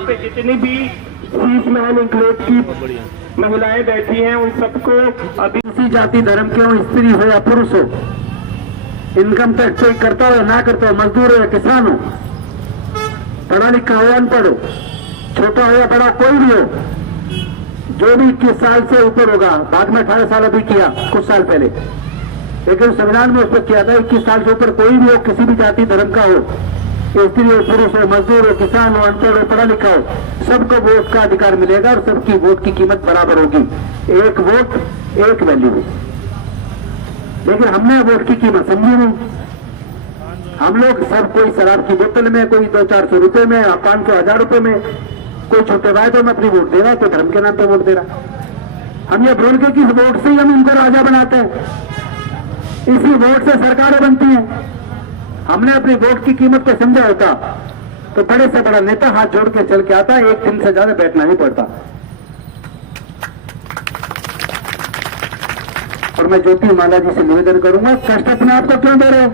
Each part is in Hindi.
यहाँ पे जितनी भी शीश महल इंक्लेव की महिलाएं बैठी हैं उन सबको अभी किसी जाति धर्म के हो, स्त्री हो या पुरुष हो, इनकम टैक्स पे करता हो या ना करता हो, मजदूर हो या किसान हो, पढ़ा लिखा हो या अनपढ़ हो, छोटा हो या बड़ा कोई भी हो, जो भी 21 साल से ऊपर होगा, बाद में 18 साल अभी किया कुछ साल पहले, लेकिन संविधान में उस पर किया था 21 साल से ऊपर कोई भी हो, किसी भी जाति धर्म का हो, स्त्री हो, पुरुष हो, मजदूर हो, किसान हो, अनपढ़ हो, पढ़ा लिखा हो, सबको वोट का अधिकार मिलेगा और सबकी वोट की कीमत बराबर होगी। एक वोट एक वैल्यू। लेकिन हमने वोट की कीमत समझी नहीं। हम लोग सब, कोई शराब की बोतल में, कोई 200-400 रुपए में, 500-1000 रुपए में, कोई छोटे वायदों में अपनी वोट दे रहा है, कोई धर्म के नाम पर वोट दे रहा। हम ये भूल के कि वोट से ही हम इनको राजा बनाते हैं, इसी वोट से सरकारें बनती हैं। हमने अपनी वोट की कीमत को समझा होता तो बड़े से बड़ा नेता हाथ जोड़ के चल के आता, एक दिन से ज्यादा बैठना नहीं पड़ता। और मैं ज्योति माला जी से निवेदन करूंगा, कष्ट अपने आप को क्यों दे रहे हो?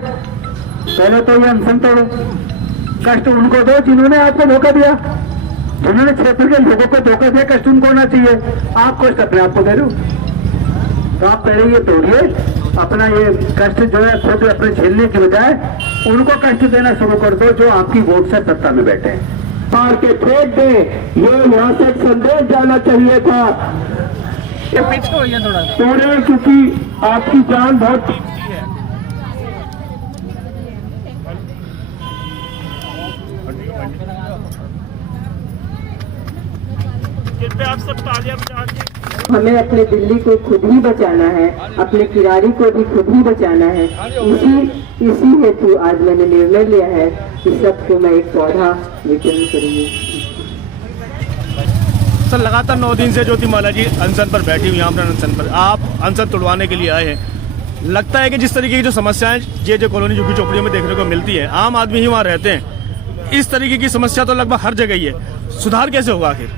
पहले तो ये अनशन तोड़ो, कष्ट उनको दो जिन्होंने आपको धोखा दिया, जिन्होंने क्षेत्र के लोगों को धोखा दिया, कष्ट उनको होना चाहिए। आप कष्ट अपने आप को दे रहे हो, तो आप पहले ये तोड़िए, अपना ये कष्ट जो है खुद अपने झेलने की बजाय उनको कष्ट देना शुरू कर दो जो आपकी वोट से सत्ता में बैठे हैं। मार के फेंक दे, ये यहाँ से संदेश जाना चाहिए था। ये पीछे हो गया थोड़ा तोड़े, क्योंकि आपकी जान बहुत कीमती है। कृपया आप सब तालियां बजा के। हमें अपने दिल्ली को खुद ही बचाना है, अपने किरारी को भी खुद ही बचाना है। इसी हेतु आज मैंने निर्णय लिया है कि सबको मैं एक पौधा वितरण करूंगी। सर, लगातार 9 दिन से ज्योति माला जी अनशन पर बैठी हुई, यहाँ पर अनशन पर आप अनशन तोड़वाने के लिए आए हैं। लगता है कि जिस तरीके की जो समस्याएं जो कॉलोनी झुग्गी झोपड़ियों में देखने को मिलती है, आम आदमी ही वहाँ रहते हैं, इस तरीके की समस्या तो लगभग हर जगह ही है। सुधार कैसे होगा आखिर?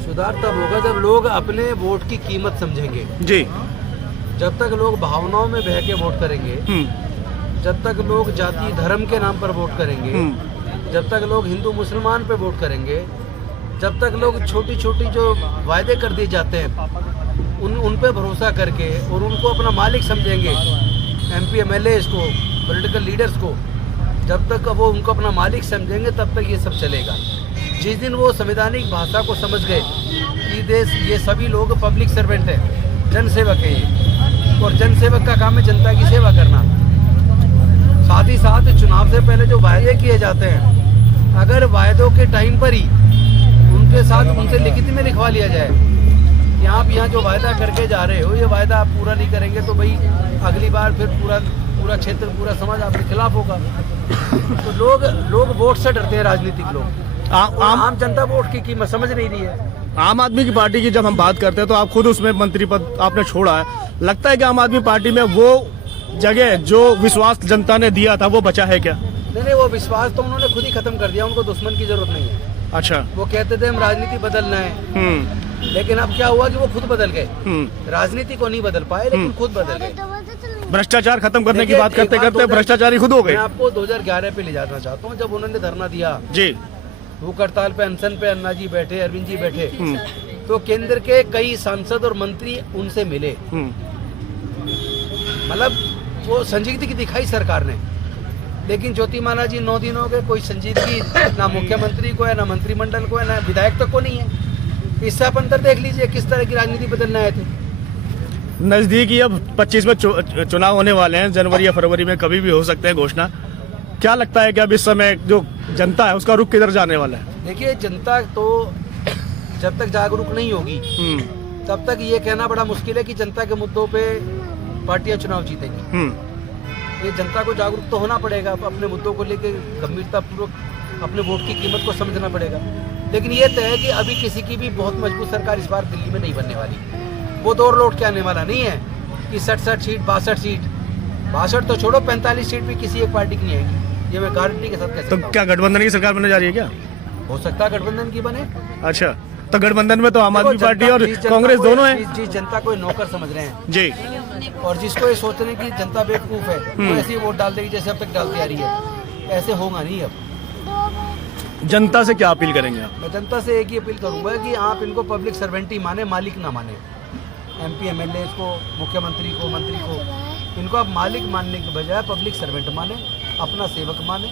सुधार तब होगा जब लोग अपने वोट की कीमत समझेंगे जी। जब तक लोग भावनाओं में बह के वोट करेंगे, जब तक लोग जाति धर्म के नाम पर वोट करेंगे, जब तक लोग हिंदू मुसलमान पे वोट करेंगे, जब तक लोग छोटी छोटी जो वायदे कर दिए जाते हैं उन पे भरोसा करके और उनको अपना मालिक समझेंगे, MP MLA को, पॉलिटिकल लीडर्स को, जब तक वो उनको अपना मालिक समझेंगे तब तक ये सब चलेगा। जिस दिन वो संवैधानिक भाषा को समझ गए कि देश ये सभी लोग पब्लिक सर्वेंट हैं, जनसेवक है ये, और जनसेवक का काम है जनता की सेवा करना। साथ ही साथ चुनाव से पहले जो वायदे किए जाते हैं, अगर वायदों के टाइम पर ही उनके साथ उनसे लिखित में लिखवा लिया जाए कि आप यहाँ जो वायदा करके जा रहे हो, ये वायदा आप पूरा नहीं करेंगे तो भाई अगली बार फिर पूरा क्षेत्र, पूरा समाज आपके खिलाफ होगा। तो लोग वोट से डरते हैं, राजनीतिक लोग। आम जनता वोट की कीमत समझ नहीं रही है। आम आदमी की पार्टी की जब हम बात करते हैं तो आप खुद उसमें मंत्री पद आपने छोड़ा है, लगता है कि आम आदमी पार्टी में वो जगह जो विश्वास जनता ने दिया था वो बचा है क्या? नहीं, वो विश्वास तो उन्होंने खुद ही खत्म कर दिया, उनको दुश्मन की जरूरत नहीं है। अच्छा। वो कहते थे हम राजनीति बदलना है, लेकिन अब क्या हुआ कि वो खुद बदल गए। राजनीति को नहीं बदल पाए, लेकिन खुद बदल गए। भ्रष्टाचार खत्म करने की बात करते करते भ्रष्टाचारी खुद हो गए। मैं आपको 2011 पे ले जाना चाहता हूँ, जब उन्होंने धरना दिया जी, भूख हड़ताल पे, अनशन पे अन्ना जी बैठे, अरविंद जी बैठे, तो केंद्र के कई सांसद और मंत्री उनसे मिले। मतलब वो संजीदगी दिखाई सरकार ने, लेकिन ज्योति माला जी 9 दिन हो गए, कोई संजीदगी ना मुख्यमंत्री को है, ना मंत्रिमंडल को है, ना विधायक तक को नहीं है। इससे आप अंतर देख लीजिए किस तरह की राजनीति बदलने आए थे। नजदीक ही अब 25 में चुनाव होने वाले हैं, जनवरी या फरवरी में कभी भी हो सकते हैं घोषणा। क्या लगता है कि अब इस समय जो जनता है उसका रुख किधर जाने वाला है? देखिए, जनता तो जब तक जागरूक नहीं होगी तब तक ये कहना बड़ा मुश्किल है कि जनता के मुद्दों पे पार्टियां चुनाव जीतेंगी। ये जनता को जागरूक तो होना पड़ेगा, अपने मुद्दों को लेकर गंभीरता पूर्वक अपने वोट की कीमत को समझना पड़ेगा। लेकिन ये तय है कि अभी किसी की भी बहुत मजबूत सरकार इस बार दिल्ली में नहीं बनने वाली। वो दौर लौट के आने वाला नहीं है कि 67 सीट 62 सीट, 62 तो छोड़ो, 45 सीट भी किसी एक पार्टी की नहीं आएगी, ये मैं गारंटी के साथ कह सकता हूं। तो क्या गठबंधन की सरकार बनने जा रही है? क्या हो सकता है गठबंधन की बने। अच्छा, तो गठबंधन में तो आम आदमी पार्टी और कांग्रेस दोनों है। जिस जनता को नौकर समझ रहे हैं जी, और जिसको ये सोच रहे हैं कि जनता बेवकूफ है, तो ऐसे ही वोट डाल देगी जैसे अब तक डालती आ रही है, ऐसे होगा नहीं। अब जनता से क्या अपील करेंगे आप? मैं जनता से एक ही अपील करूंगा कि आप इनको पब्लिक सर्वेंट ही माने, मालिक ना माने। MP MLA को, मुख्यमंत्री को, मंत्री को, इनको आप मालिक मानने के बजाय पब्लिक सर्वेंट माने, अपना सेवक माने।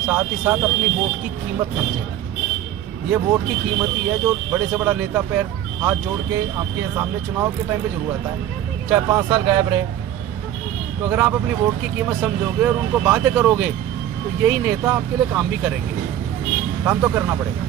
साथ ही साथ अपनी वोट की कीमत समझें। ये वोट की कीमत ही है जो बड़े से बड़ा नेता पैर हाथ जोड़ के आपके सामने चुनाव के टाइम पे जरूर आता है, चाहे 5 साल गायब रहे। तो अगर आप अपनी वोट की कीमत समझोगे और उनको बाध्य करोगे तो यही नेता आपके लिए काम भी करेंगे। काम तो करना पड़ेगा।